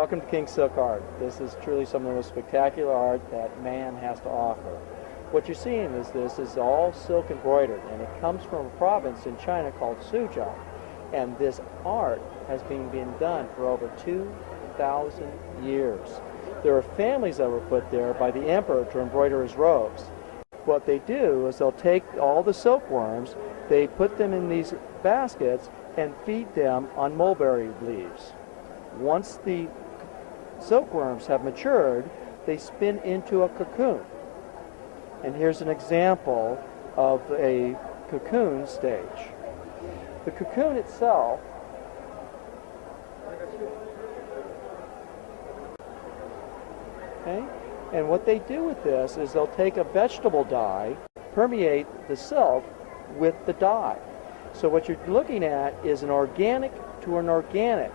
Welcome to King Silk Art. This is truly some of the most spectacular art that man has to offer. What you're seeing this is all silk embroidered, and it comes from a province in China called Suzhou. And this art has been done for over 2,000 years. There are families that were put there by the emperor to embroider his robes. What they do is they'll take all the silkworms, they put them in these baskets and feed them on mulberry leaves. Once the silkworms have matured, they spin into a cocoon. And here's an example of a cocoon stage. The cocoon itself and what they do with this is they'll take a vegetable dye, permeate the silk with the dye. So what you're looking at is an organic to an organic.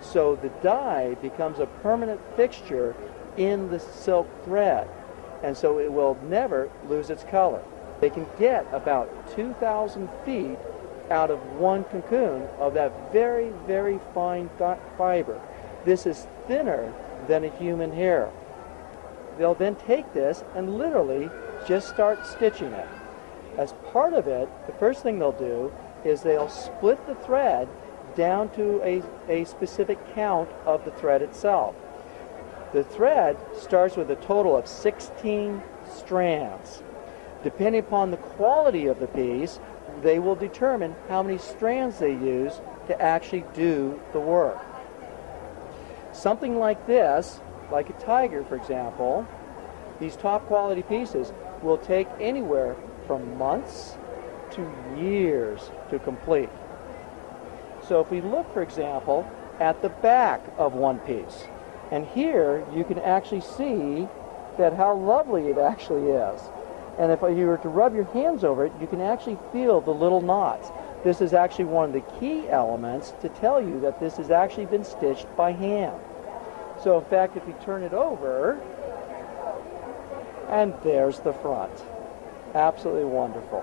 So the dye becomes a permanent fixture in the silk thread, and so it will never lose its color. They can get about 2,000 feet out of one cocoon of that very, very fine fiber. This is thinner than a human hair. They'll then take this and literally just start stitching it. As part of it, the first thing they'll do is they'll split the thread down to a specific count of the thread itself. The thread starts with a total of 16 strands. Depending upon the quality of the piece, they will determine how many strands they use to actually do the work. Something like this, like a tiger for example, these top quality pieces will take anywhere from months to years to complete. So if we look, for example, at the back of one piece, and here you can actually see that how lovely it actually is. And if you were to rub your hands over it, you can actually feel the little knots. This is actually one of the key elements to tell you that this has actually been stitched by hand. So in fact, if you turn it over, and there's the front. Absolutely wonderful.